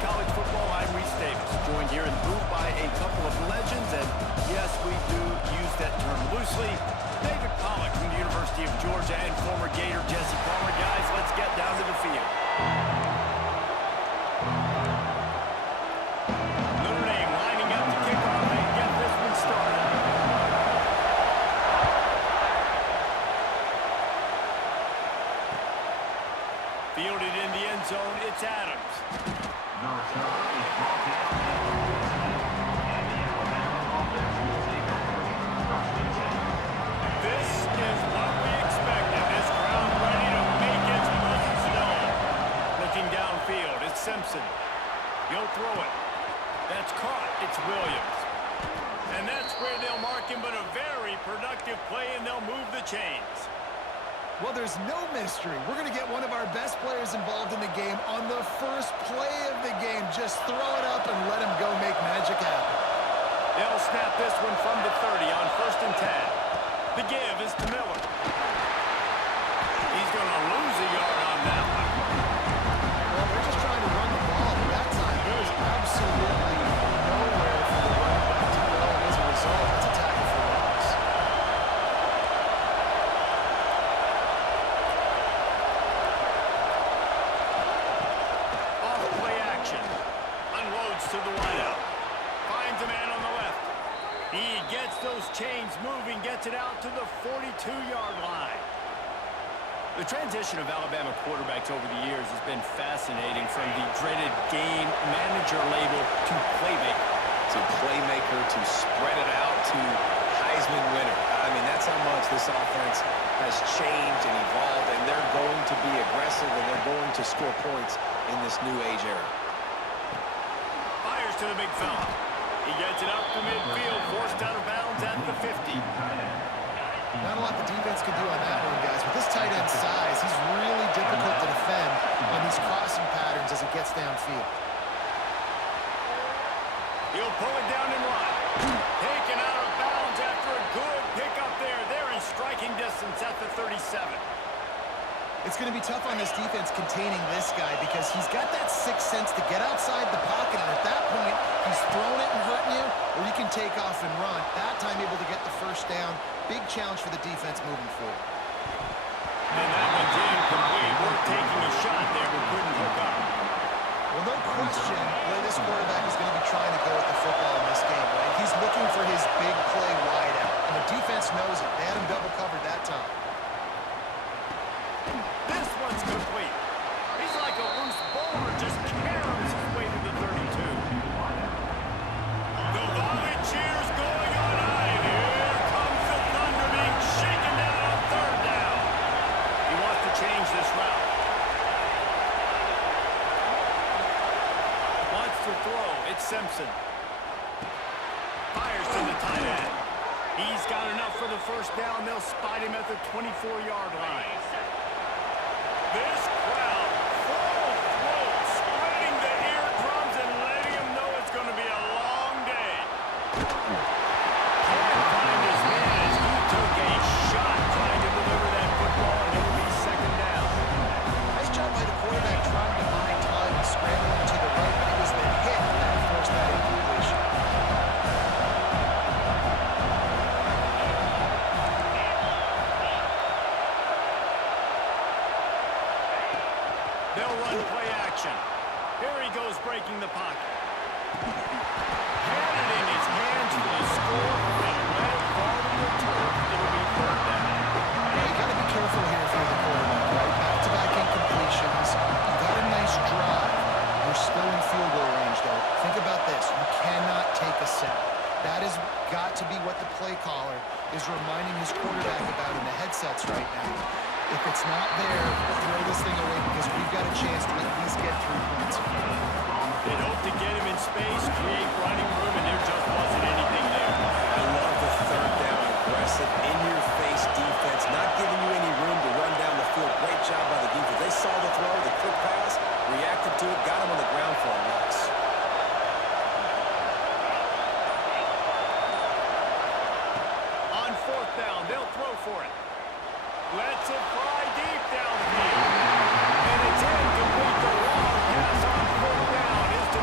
College Football. I'm Reese Davis, joined here in the booth by a couple of legends, and yes, we do use that term loosely. David Pollack from the University of Georgia and former Gator Jesse Palmer. Guys, let's get down to the field. Notre Dame lining up to kick off and get this one started. Fielded in the end zone, it's Adams. This is what we expected. This crowd ready to make its presence known. Looking downfield, it's Simpson. He'll throw it. That's caught. It's Williams. And that's where they'll mark him, but a very productive play, and they'll move the chains. Well, there's no mystery. We're going to get one of our best players involved in the game on the first play of the game. Just throw it up and let him go make magic happen. They'll snap this one from the 30 on 1st and 10. The give is to Miller. He's going to lose a yard on that one. Well, they're just trying to run the ball, but that time there was absolutely nowhere for the running back to go, and as a result, it's a tackle for loss. Off play action. Unloads to the wideout. Finds a man on the left. He gets those chains moving, gets it out to the 42-yard line. The transition of Alabama quarterbacks over the years has been fascinating, from the dreaded game manager label to playmaker. To playmaker, to spread it out, to Heisman winner. I mean, that's how much this offense has changed and evolved, and they're going to be aggressive, and they're going to score points in this new age era. Fires to the big fella. He gets it up to midfield, forced out of bounds at the 50. Not a lot the defense could do on that one, guys. With this tight end size, he's really difficult to defend on these crossing patterns as he gets downfield. He'll pull it down and run. Taken out of bounds after a good pickup there. They're in striking distance at the 37. It's going to be tough on this defense containing this guy because he's got that sixth sense to get outside the pocket, and at that point, he's throwing it and hurting you, or you can take off and run. That time able to get the first down. Big challenge for the defense moving forward. And that one's incomplete. We're taking a shot there, but couldn't hook up. Well, no question where this quarterback is going to be trying to go with the football in this game, right? He's looking for his big play wide out, and the defense knows it. They had him double covered that time. This one's complete. He's like a loose bowler, just caroms his way to the 32. The volley cheers going on high. Here comes the thunder being shaken down on 3rd down. He wants to change this route. Wants to throw. It's Simpson. Fires to the tight end. He's got enough for the first down. They'll spot him at the 24-yard line. This crowd, full throat, spreading the eardrums and letting him know it's going to be a long day. Can't find his man as he took a shot trying to deliver that football, and it'll be 2nd down. Nice job by the quarterback trying to buy time and scrambling to the right, but it was the hit that forced that incompletion. They'll run play action. Here he goes, breaking the pocket. Had it in his hands for the score, and let it fall to the turf. It'll be 3rd down. Yeah, you got to be careful here if you're the quarterback, right? Back-to-back incompletions. You got a nice drive. You're still in field goal range, though. Think about this. You cannot take a sack. That has got to be what the play caller is reminding his quarterback about in the headsets right now. If it's not there, throw this thing away because we've got a chance to at least get 3 points. They hope to get him in space, create running room, and there just wasn't anything there. I love the 3rd down, aggressive, in-your-face defense, not giving you any room to run down the field. Great job by the defense. They saw the throw, the quick pass, reacted to it, got him on the ground for a loss. On 4th down, they'll throw for it. Lets it fly deep downfield. And it's incomplete. The long pass on 4th down is to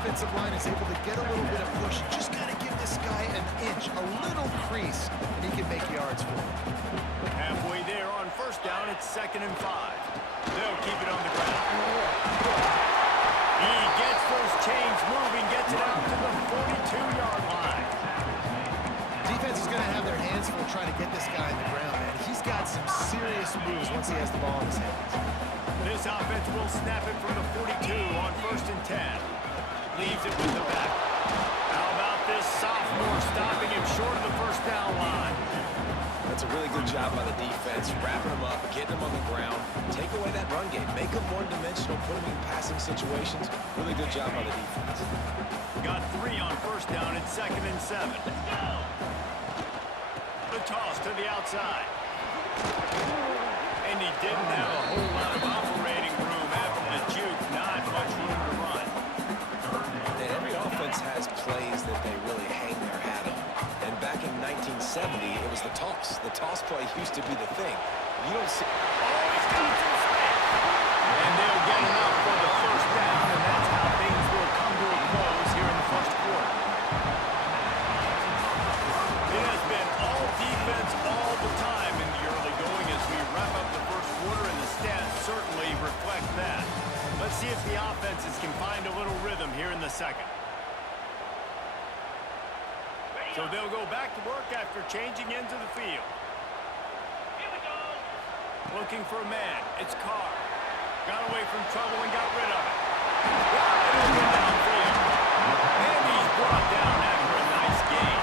offensive line is able to get a little bit of push, just got to give this guy an inch, a little crease, and he can make yards for him. Halfway there on first down, it's 2nd and 5. They'll keep it on the ground. He gets those chains moving, gets it out to the 42-yard line. Defense is going to have their hands full trying to get this guy in the ground, man. He's got some serious moves once he has the ball in his hands. This offense will snap it from the 42 on 1st and 10. Leaves it with the back. How about this sophomore stopping him short of the first down line? That's a really good job by the defense, wrapping them up, getting them on the ground, take away that run game, make them one-dimensional, put them in passing situations. Really good job by the defense. Got 3 on first down and 2nd and 7. The toss to the outside. And he didn't have a whole lot of operating room after the juke. Not much room to run. And every offense has plays that they really hang their hat on. And back in 1970, it was the toss. The toss play used to be the thing. You don't see... Oh, he's got some space. And they'll get enough for the first down, and that's how things will come to a close here in the first quarter. It has been all defense all the time in the early going as we wrap up the first quarter, and the stats certainly reflect that. Let's see if the offenses can find a little rhythm here in the second. So they'll go back to work after changing into the field. Looking for a man. It's Carr. Got away from trouble and got rid of it. Wide open downfield. And he's brought down after a nice gain.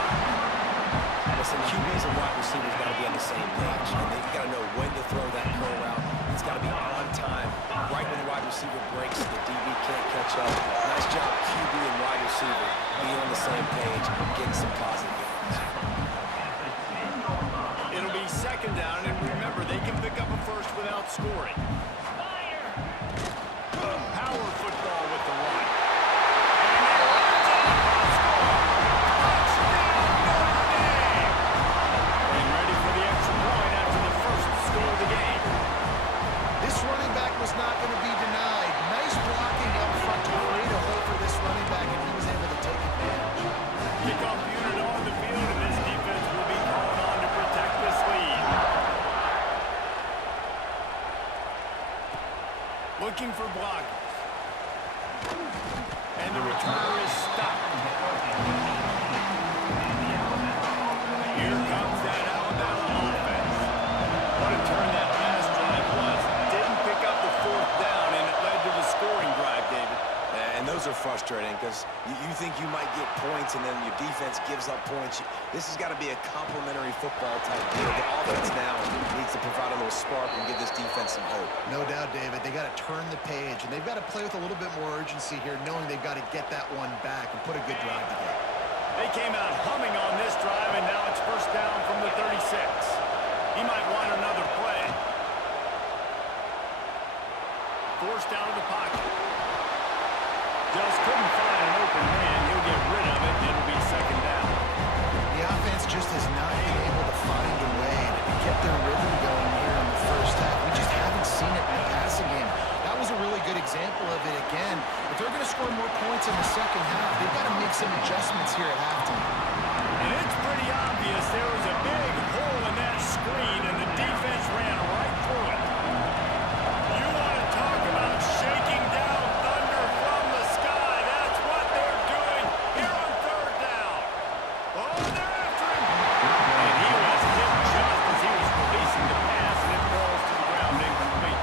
Listen, QBs and wide receivers got to be on the same page. And they've got to know when to throw that curl route. It's got to be on time. Right when the wide receiver breaks, the DB can't catch up. Nice job, QB and wide receiver, being on the same page, getting some positive yards. It'll be 2nd down, and remember, they can pick up a first without scoring. Power football with the run. And ready for the extra point after the first score of the game. This running back was not going to be denied. Nice blocking up front to create a hole for this running back, and he was able to take advantage. Kickoff unit on the field, and this defense will be called on to protect this lead. Looking for blockers. And the returner is stopped. Here comes that Alabama offense. What a turn that last drive was. Didn't pick up the 4th down, and it led to the scoring drive, David. And those are frustrating because you think you might get points and then your defense gives up points. This has got to be a complementary football type deal. The offense now needs to provide a little spark and give this defense some hope. No doubt, David. They got to turn the page, and they've got to play with a little bit more urgency here, knowing they've got to get that one back and put a good drive together. They came out humming on this drive, and now it's first down from the 36. He might want another play. Forced out of the pocket. Just couldn't find an open man. He'll get rid of it, and it'll be 2nd down. The offense just has not been able to find a way to get their rhythm going here in the first half. We just haven't seen it in the passing game. That was a really good example of it again. If they're going to score more points in the second half, they've got to make some adjustments here at halftime. And it's pretty obvious there was a big hole in that screen, and the defense ran right through it. You want to talk about shaking down thunder from the sky. That's what they're doing here on 3rd down. Oh, they're after him. And he was hit just as he was releasing the pass, and it falls to the ground incomplete.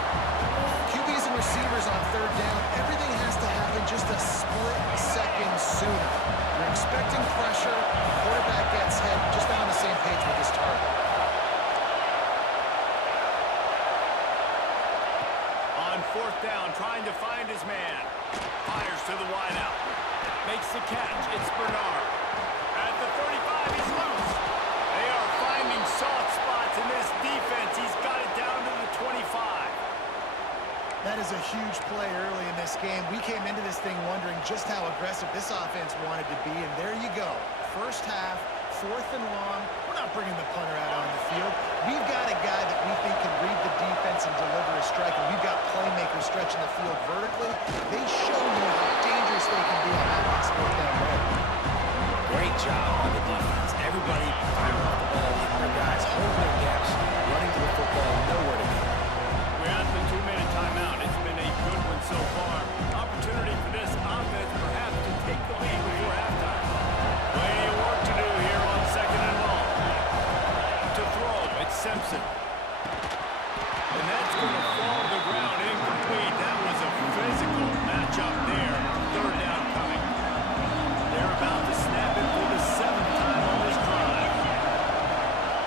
QBs and receivers on 3rd down, everything has to happen just a split second sooner. You're expecting pressure, the quarterback gets hit, just not on the same page with his target. On 4th down, trying to find his man. Fires to the wideout. Makes the catch. It's Bernard. At the 35, he's loose. They are finding soft spots in this defense. He's got it down to the 25. That is a huge play early in this game. We came into this thing wondering just how aggressive this offense wanted to be, and there you go. First half, 4th and long. We're not bringing the punter out on the field. We've got a guy that we think can read the defense and deliver a strike, and we've got playmakers stretching the field vertically. They show you how dangerous close they can be on that last fourth down play. Great job by the defense. Everybody firing off the ball, hitting their guys, holding their gaps, running to the football, nowhere to go. We're at the 2-minute timeout. It's been a good one so far. Opportunity for this offense perhaps to take the lead before halftime. Plenty of work to do here on 2nd and long. To throw, it's Simpson. And that's going to fall to the ground incomplete. That was a physical matchup there. 3rd down coming. They're about to snap it for the 7th time on this drive.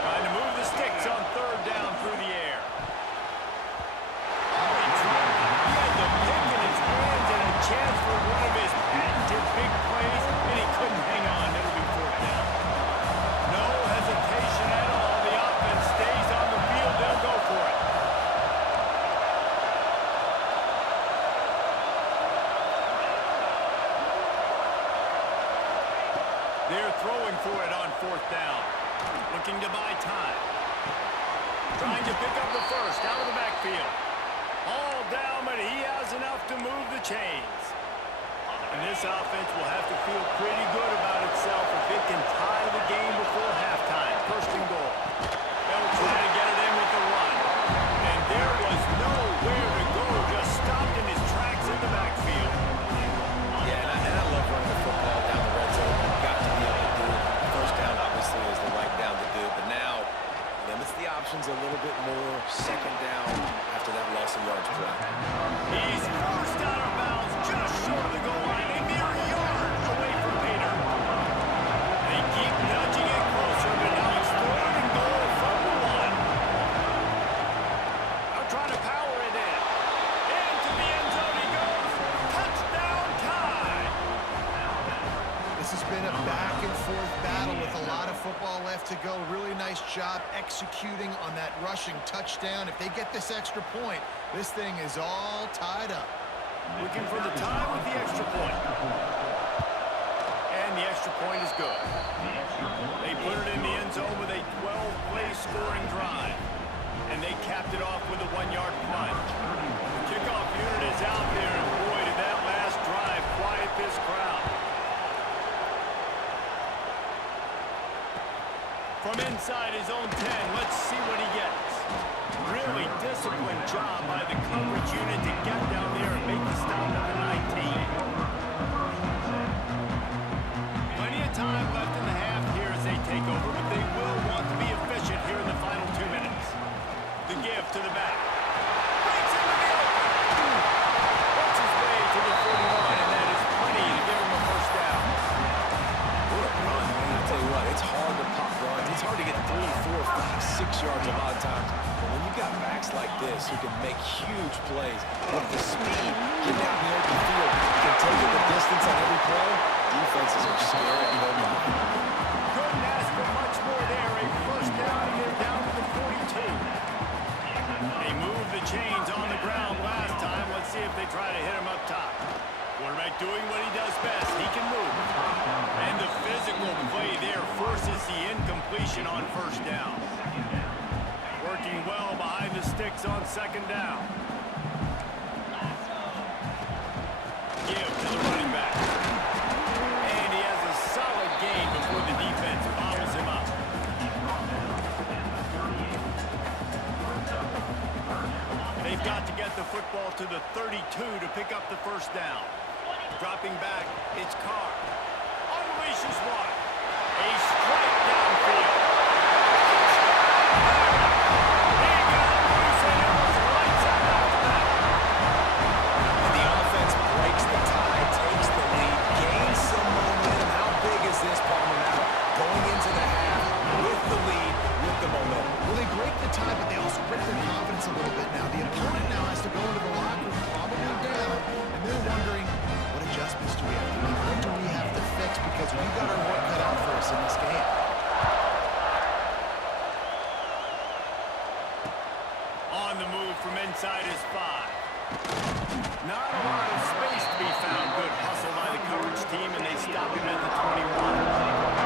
Trying to move the sticks on 3rd down through the air. Oh, he had the pick in his hands and a chance for one of his patented big plays, and he couldn't hang on. It'll be 4th down. No hesitation at all. The offense stays on the field. They'll go for it. They're throwing for it on 4th down. Looking to buy time. Trying to pick up the first out of the backfield. All down, but he has enough to move the chains. And this offense will have to feel pretty good about itself if it can tie the game before halftime. 1st and goal. They'll try to get it in with the run. And there was nowhere to go. Just stopped in his tracks in the backfield. Yeah, and I love running the football down the red zone. You've got to be able to do it. 1st down, obviously, is the right down to do. But now, limits the options a little bit more. 2nd down after that loss of yards play. He's forced out of bounds just short of the goal line. A mere yard away from Peter. They keep nudging it closer, but now it's 3rd and goal from the 1. They're trying to power it in. Into the end zone he goes. Touchdown tie. This has been a back-and-forth battle with a lot of football left to go. Really nice job executing on that rushing touchdown. If they get this extra point, this thing is all tied up. Looking for the tie with the extra point. And the extra point is good. They put it in the end zone with a 12-play scoring drive. And they capped it off with a 1-yard plunge. The kickoff unit is out there, and boy, did that last drive quiet this crowd. From inside his own 10, let's see what he gets. Really disciplined job by the coverage unit to get down there and make the stop at the 19. Plenty of time left in the half here as they take over, but they will want to be efficient here in the final 2 minutes. The give to the back. Breaks into the open. Works his way to the 41, and that is plenty to give him a 1st down. What a run, man. I tell you what, it's hard to pop runs. It's hard to get 3, 4, 5, 6 yards a lot of times. But when you've got backs like this who can make huge plays with the speed, get out in the open field, can take it the distance on every play, defenses are scared and don't mind. Couldn't ask for much more there. A 1st down, and they're down to the 42. They moved the chains on the ground last time. Let's see if they try to hit him up top. Quarterback doing what he does best. He can move. And the physical play there forces the incompletion on 1st down. Working well behind the sticks on 2nd down. Give to the running back. And he has a solid gain before the defense bottles him up. They've got to get the football to the 32 to pick up the 1st down. Dropping back, it's Carr. Unleashes one. A strike downfield. He got loose and it was lights out after that. And the offense breaks the tie, takes the lead, gains some momentum. How big is this, Palmer, now? Going into the half with the lead, with the momentum. Well, they break the tie, but they also break their confidence a little bit now. The opponent now has to go into the locker room, probably down, and they're wondering, what adjustments do we have to make? What do we have to fix? Because we've got our work cut out for us in this game. On the move from inside his 5. Not a lot of space to be found. Good hustle by the coverage team, and they stop him at the 21.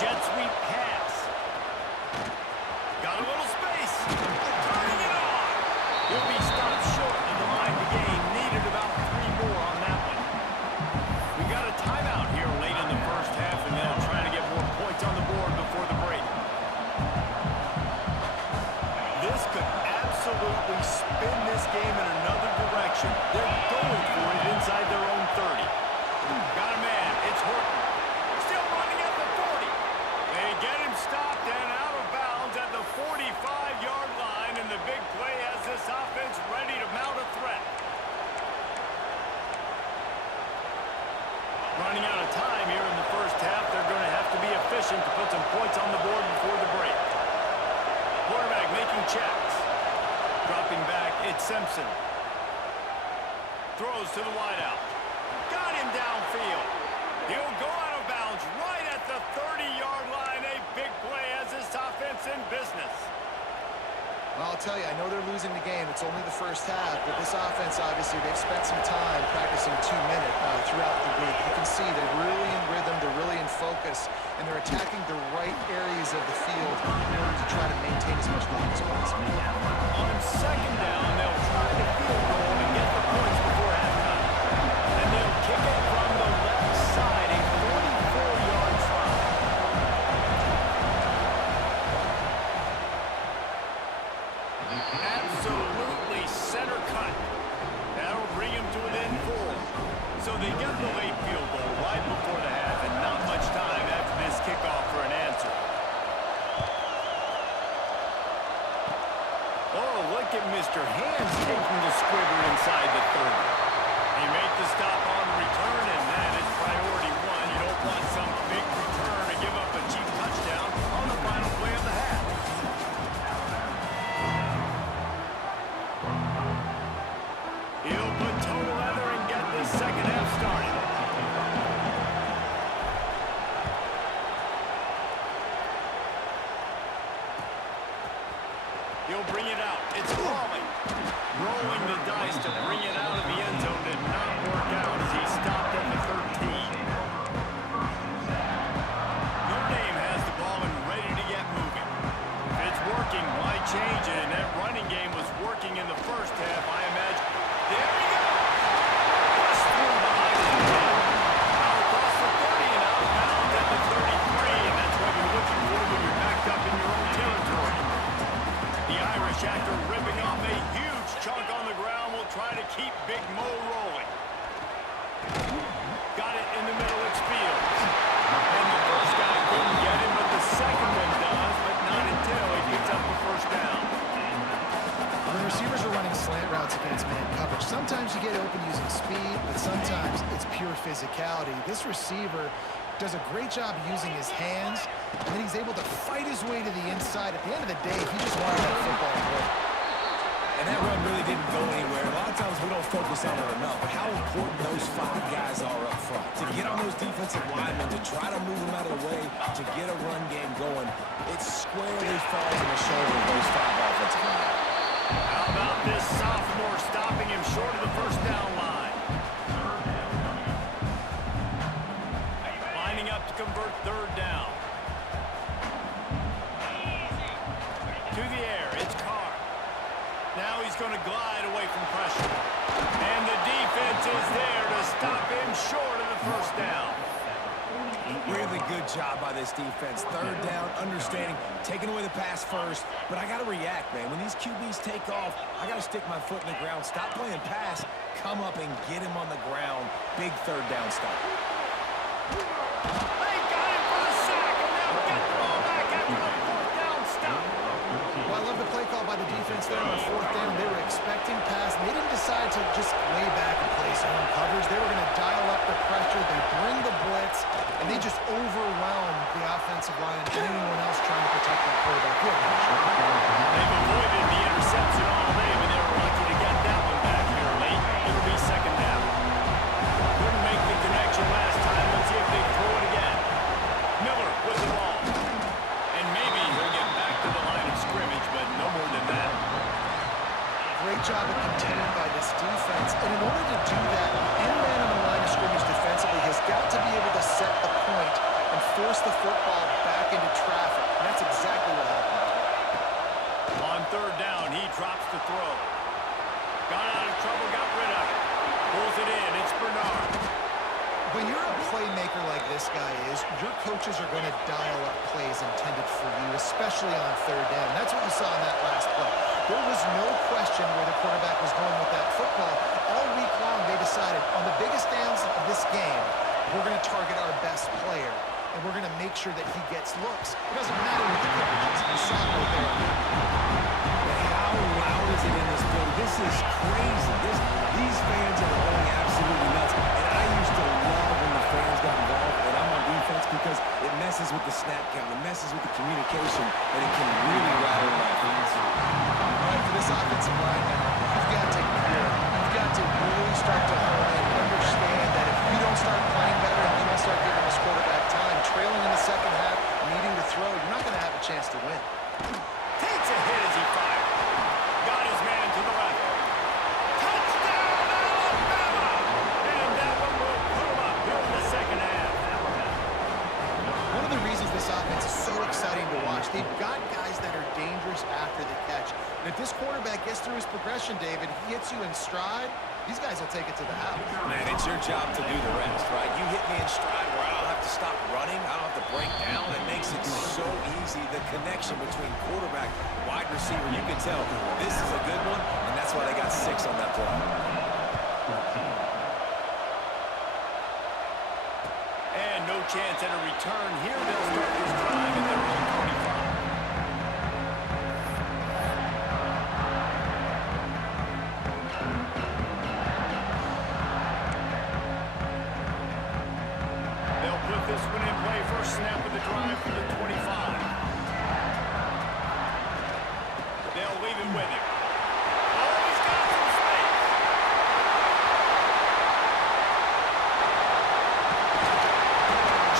jet sweep pass. Got a little space. Turning it on. He'll be stopped short of the line to gain. Needed about 3 more on that one. We got a timeout here late in the first half, and they'll try to get more points on the board before the break. This could absolutely spin this game in another direction. They're going for it inside their own 30. Got a man. It's Horton. Still running at the 40. They get him stopped and out of bounds at the 45-yard line, and the big play has this offense ready to mount a threat. Running out of time here in the first half. They're going to have to be efficient to put some points on the board before the break. Quarterback making checks. Dropping back, it's Simpson. Throws to the wideout. Got him downfield. He'll go out of bounds right at the 30-yard line. A big play as this offense in business. Well, I'll tell you, I know they're losing the game. It's only the first half, but this offense, obviously, they've spent some time practicing 2-minute throughout the week. You can see they're really in rhythm, they're really in focus, and they're attacking the right areas of the field in order to try to maintain as much lead as possible. On second down, they'll try the field goal and get the points before halftime. And they'll kick it from the left side, a 44-yard try. Absolutely center cut. That'll bring him to within 4. So they get the late field goal right before the half, and not much time after this kickoff for an answer. Oh, look at Mr. Hands taking the squibber inside the 30. They make the stop on return, and that is priority 1. You don't want some big return to give up a cheap touchdown on the final play of the half. He'll put total leather and get this second half started. He'll bring it out. It's Crawley. Rolling the dice to bring it out of the end zone did not work out as he stopped at the 13. Notre Dame has the ball and ready to get moving. If it's working, why change it? And that running game was working in the first half, I imagine. There we go! Push through behind his head. Out across the 30 and out of bounds at the 33, and that's what you're looking for when you're backed up in your own territory. The Irish, after ripping off a huge chunk on the ground, will try to keep Big Mo rolling. Got it in the middle, it's Fields. And the first guy couldn't get him, but the second one does, but not until he picks up the first down. When receivers are running slant routes against man coverage, sometimes you get open using speed, but sometimes it's pure physicality. This receiver does a great job using his hands, and then he's able to fight his way to the inside. At the end of the day, he just wanted that football to work. And that run really didn't go anywhere. A lot of times we don't focus on it enough, but how important those 5 guys are up front. To get on those defensive linemen, to try to move them out of the way, to get a run game going, it squarely falls on the shoulder of those 5 offensive linemen. How about this sophomore stopping him short of the first down line? Lining up to convert third down. To the air, it's Carr. Now he's going to glide away from pressure. And the defense is there to stop him short of the first down. Really good job by this defense. Third down, understanding, taking away the pass first. But I got to react, man. When these QBs take off, I got to stick my foot in the ground, stop playing pass, come up and get him on the ground. Big third down stop. They got him for the sack, and they'll get the ball back after the fourth down stop. Well, I love the play call by the defense there on fourth down. They were expecting pass, and they didn't decide to just lay back and play zone coverage. They were going to dial up the pressure. They bring the blitz, and they just overwhelm the offensive line and anyone else trying to protect that quarterback. They've avoided the interception all day, but they were lucky to get that one back here late. It'll be second down. Couldn't make the connection last time. Let's see if they throw it again. Miller with the ball. And maybe he'll get back to the line of scrimmage, but no more than that. Great job of containing by this defense. And in order to do that, any man on the line of scrimmage defensively has got to be able to set the point and force the football back back into traffic. And that's exactly what happened. On third down, he drops the throw. Got out of trouble, got rid of it. Pulls it in, it's Bernard. When you're a playmaker like this guy is, your coaches are going to dial up plays intended for you, especially on third down. That's what you saw in that last play. There was no question where the quarterback was going with that football. All week long, they decided on the biggest downs of this game, we're going to target our best player, and we're going to make sure that he gets looks. It doesn't matter what the coverage is. You saw it right there. How loud is it in this building? This is crazy. These fans are going absolutely nuts. And I used to love when the fans got involved, and I'm on defense because it messes with the snap count, it messes with the communication, and it can really rattle an offense. All right, for this offensive line now, you've got to really start to hone in, understand that if you don't start playing better and you don't start giving this quarterback time, trailing in the second half, needing to throw, you're not going to have a chance to win. Takes a hit as he fired. Got his man to the left. Touchdown, Alabama! And that one will put him up here in the second half. One of the reasons this offense is so exciting to watch, they've got guys that are dangerous after the catch. And if this quarterback gets through his progression, David, he hits you in stride, these guys will take it to the house. Man, it's your job to do the rest, right? You hit me in stride where I don't have to stop running, I don't have to break down. It makes it so easy, the connection between quarterback, wide receiver. You can tell this is a good one, and that's why they got 6 on that play. And no chance at a return here. They'll start this drive at their own 25. They'll put this one in play. First snap of the drive for the 25. They'll leave it with him. Oh, he's got some space.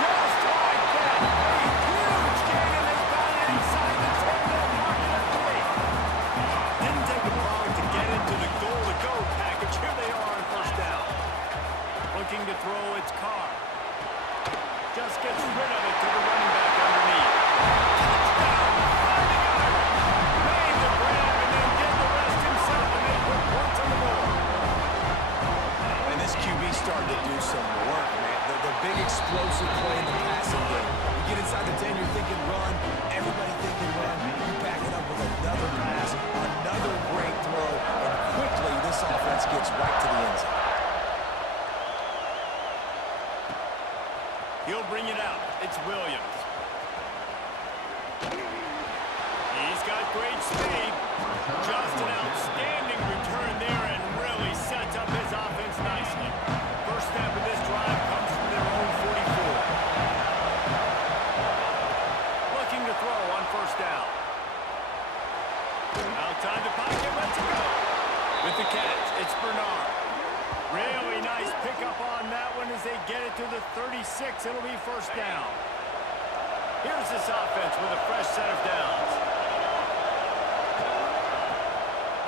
Just like that. A huge gain in his body inside the 10-yard mark of the 3. Didn't take him long to get into the goal-to-go package. Here they are on first down. Looking to throw, it's Carr. Just gets rid of it to the running back underneath. Touchdown, finding Irish. Made the grab and then did the rest himself, and they put points on the board. And this QB started to do some work, man. The big explosive play in the passing game. You get inside the 10, you're thinking run. Everybody thinking run. You back it up with another pass, another great throw, and quickly this offense gets right to the end zone. He'll bring it out. It's Williams. He's got great speed. Just an outstanding return there and really sets up his offense nicely. First step of this drive comes from their own 44. Looking to throw on first down. Outside the pocket, let's go. With the catch, it's Bernard. Really nice pickup on that one as they get it to the 36. It'll be first down. Here's this offense with a fresh set of downs.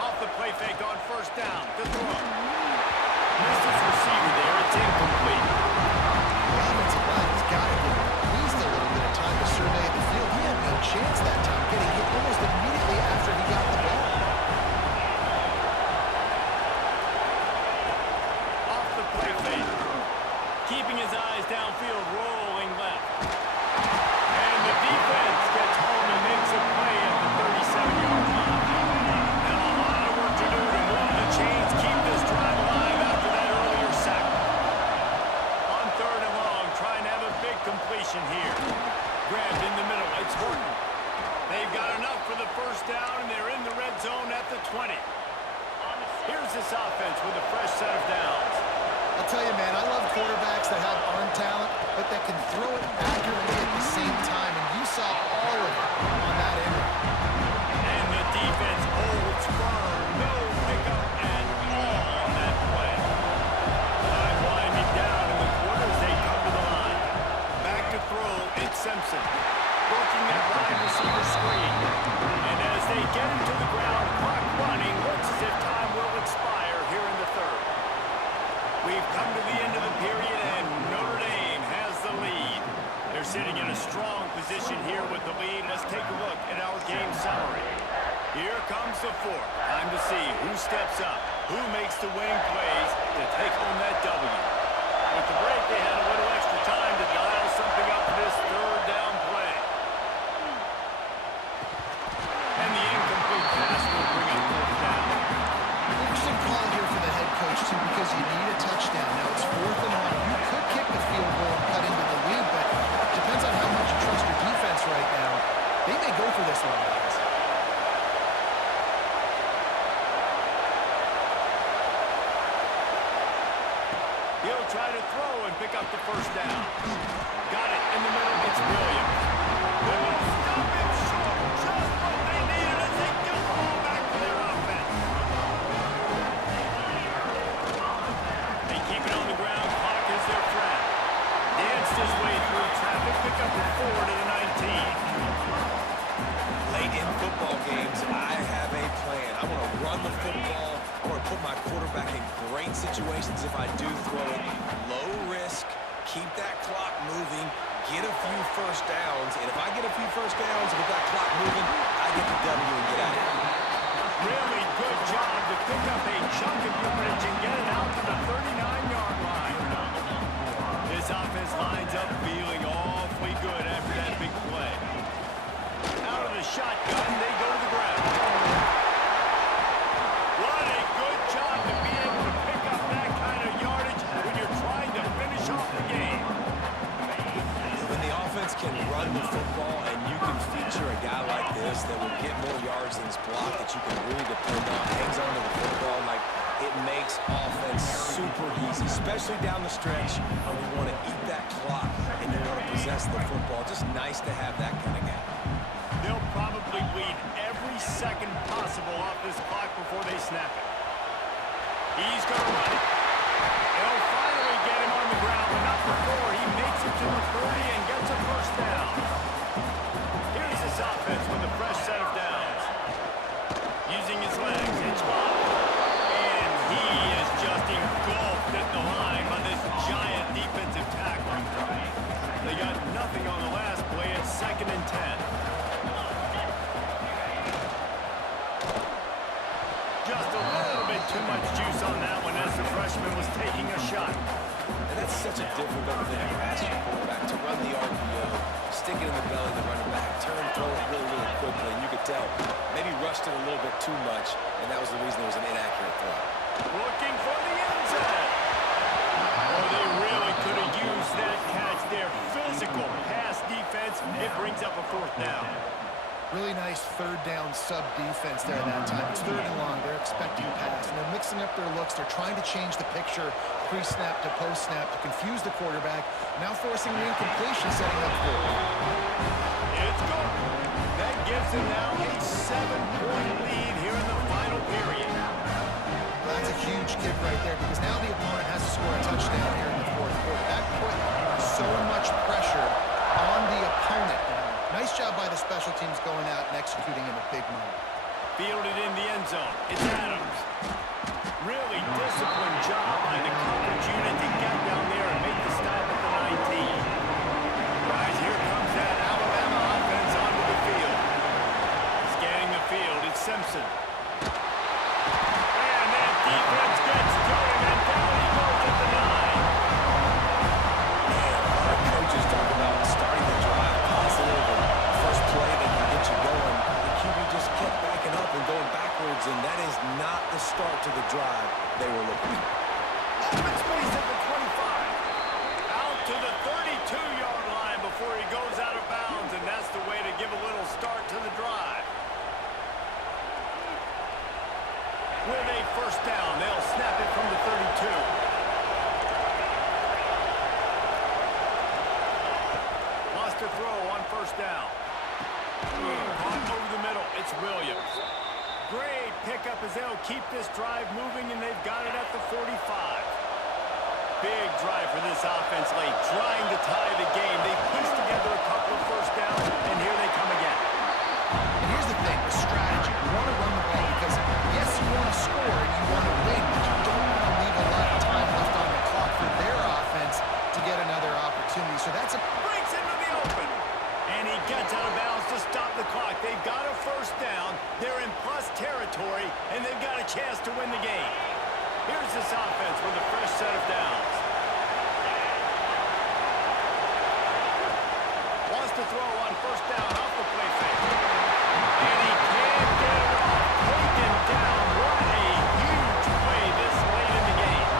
Off the play fake on first down. The throw. Missed his receiver there. It's incomplete. The offensive line has got to give him at least a little bit of time to survey the field. He had no chance that time, getting hit almost immediately after he got the ball. Keeping his eyes downfield, rolling left. And the defense gets home and makes a play at the 37-yard line. And a lot of work to do to move the chains, keep this drive alive after that earlier sack. On third and long, trying to have a big completion here. Grabbed in the middle, it's Horton. They've got enough for the first down, and they're in the red zone at the 20. Here's this offense with a fresh set of downs. I'll tell you, man, I love quarterbacks that have arm talent, but that can throw it accurately at the same time, and you saw all of it on that end. And the defense holds firm. No pickup at all on that play. Time winding down in the quarters. They come to the line. Back to throw, it's Simpson. Working that wide receiver screen. And as they get him to the ground, clock running, looks as if time will expire here in the third. We've come to the end of the period, and Notre Dame has the lead. They're sitting in a strong position here see who steps up, who makes the winning plays to take home that W. With the break, they had a little extra time to dial something up for this third down play. And the incomplete pass will bring up fourth down. Interesting call here for the head coach, too, because you need a touchdown. Now it's 4th and 1. You could kick the field goal and cut into the lead, but it depends on how much you trust your defense right now. They may go for this one, guys. He'll try to throw and pick up the first down. Got it in the middle. It's Williams. Will stop him short. Just what they needed as they get the ball back for their offense. They keep it on the ground. Clock is their friend. Danced his way through traffic. Pick up the 4 to the 19. Late in football games, I have a plan. I want to run the football. I want to put my quarterback in great situations if I do throw it. Low risk, keep that clock moving, get a few first downs. And if I get a few first downs with that clock moving, I get the W and get out of here. Really good job to pick up a chunk of yardage and get it out to the 39-yard line. This offense lines up feeling awfully good after that big play. Out of the shotgun, they go to the ground. What a good job to be able to pick up that kind of yardage when you're trying to finish off the game. When the offense can run the football and you can feature a guy like this that will get more yards than his block that you can really depend on, hangs on to the football, like it makes offense super easy, especially down the stretch when you want to eat that clock and you want to possess the football. Just nice to have that kind of guy. They'll probably bleed every second possible off this clock before they snap it. He's going to run it. They'll finally get him on the ground, but not before he makes it to the 30 and gets a first down. Here's this offense with a fresh set of downs. Using his legs, it's blocked. And he is just engulfed at the line by this giant defensive tackle. They got nothing on the last play. It's 2nd and 10. Just a little bit too much juice on that one as the freshman was taking a shot. And that's such a difficult thing to ask your quarterback, to run the RPO, stick it in the belly of the running back, turn, throw it really, really quickly. And you could tell, maybe rushed it a little bit too much, and that was the reason it was an inaccurate throw. Looking for the end zone. Oh, they really could have used that catch there. Physical pass defense. It brings up a 4th down. Really nice 3rd down sub defense there that time. It's 3rd and long. They're expecting pass, and they're mixing up their looks. They're trying to change the picture pre-snap to post-snap to confuse the quarterback. Now forcing the incompletion, setting up 4th. It's good. That gives them now a 7-point lead here in the final period. Well, that's a huge kick right there because now the opponent has to score a touchdown here in the 4th quarter. That put so much pressure on the opponent. Nice job by the special teams going out and executing in a big moment. Fielded in the end zone. It's Adams. Really disciplined job by the coverage unit to get down there and make the stop at the 19. Guys, here comes that Alabama offense onto the field. Scanning the field, it's Simpson. And that defense gets going, and down he goes at the 9. Man, a lot of coaches talk about starting the drive positive and first play that can get you going. The QB just kept backing up and going backwards, and that is not the start to the drive they were looking at. Open space at the 25. Out to the 32-yard line before he goes out of bounds, and that's the way to give a little start to the drive. With a first down, they'll snap it from the 32. Lost a throw on first down. Caught over the middle. It's Williams. Great pickup as they'll keep this drive moving, and they've got it at the 45. Big drive for this offense late, trying to tie the game. They pieced together a couple of first downs, and here they come again. And here's the thing, the strategy. You want to run the ball because, yes, you want to score and you want to win, but you don't want to leave a lot of time left on the clock for their offense to get another opportunity. So that's a... Breaks into the open. And he gets out of bounds to stop the clock. They've got a first down. They're in plus territory, and they've got to chance to win the game. Here's this offense with a fresh set of downs. Wants to throw on first down off the play fake. And he can't get it off. Taken down. What a huge play this late in the game.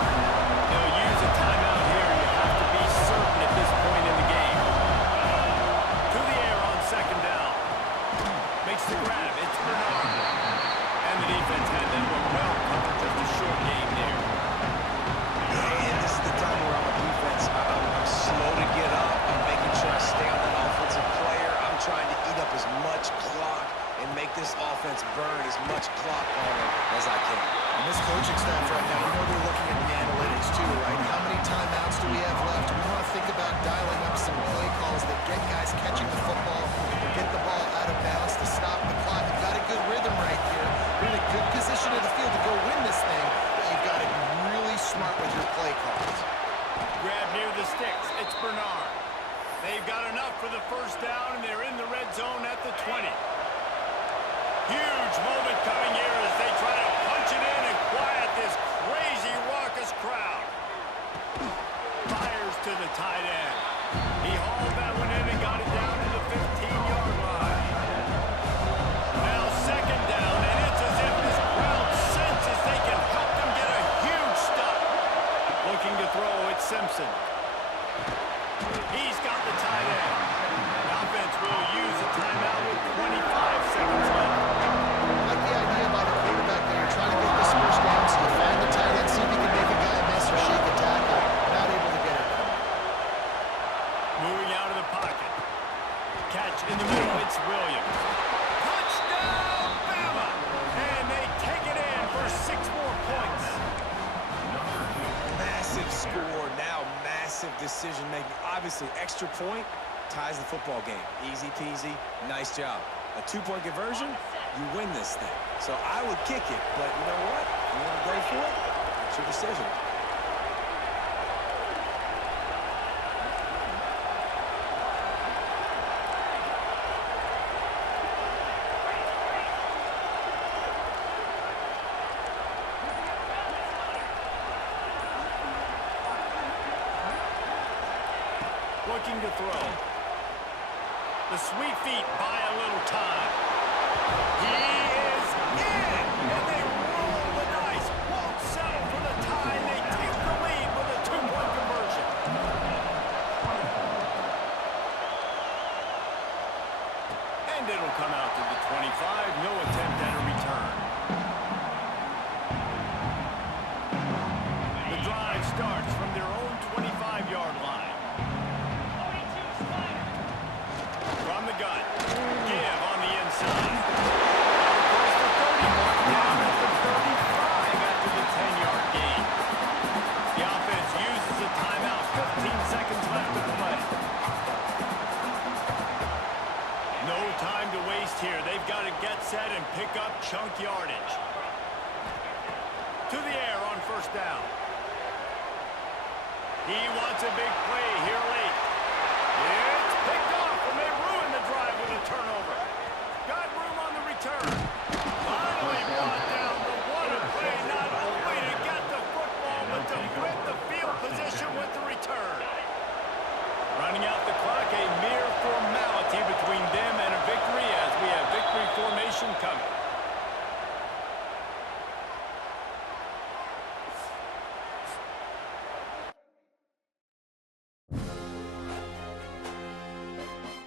They'll use a timeout here. You have to be certain at this point in the game. To the air on second down. Makes the grab. It's Bernard. And the defense had that one well covered. Just a short game there. And this is the time where I'm a defense. I'm slow to get up. I'm making sure I stay on that offensive player. I'm trying to eat up as much clock and make this offense burn as much clock on it as I can. And this coaching staff right now, you know they're looking at the analytics too, right? How many timeouts do we have left? We want to think about dialing up some play calls that get guys catching the football, get the ball out of bounds to stop the clock. You've got a good rhythm right here. You're in a good position of the field to go win this thing, but you've got to be really smart with your play calls. Grab near the sticks. It's Bernard. They've got enough for the first down, and they're in the red zone at the 20. Huge moment coming here as they try to punch it in and quiet this crazy, raucous crowd. Fires to the tight end. He hauled that one in and got it down to the 15-yard line. Now second down, and it's as if this crowd senses they can help them get a huge stop. Looking to throw, it's Simpson. He's got the tight end. The offense will use a timeout with 25 seconds left. I like the idea by the quarterback that you're trying to get this first down, so you find the tight end, see if you can make a guy miss or shake a tackle. Not able to get it done. Moving out of the pocket. Catch in the middle. It's Williams. Touchdown, Bama! And they take it in for 6 more points. Massive score, now massive decision making. Obviously, extra point ties the football game. Easy peasy, nice job. A 2-point conversion, you win this thing. So I would kick it, but you know what? You want to go for it? It's your decision. Looking to throw. The sweet feet buy a little time. He is in! And they roll the dice. Won't settle for the tie. They take the lead with a 2-point conversion. And it'll come out to the 25. No attempt at a return. The drive starts from their own 25-yard line. From the gun. Give on the inside. Across the 30 mark, down at the 35 after the 10-yard gain. The offense uses a timeout. 15 seconds left to play. No time to waste here. They've got to get set and pick up chunk yardage. To the air on first down. He wants a big play here late. It's picked off, and they ruin the drive with a turnover.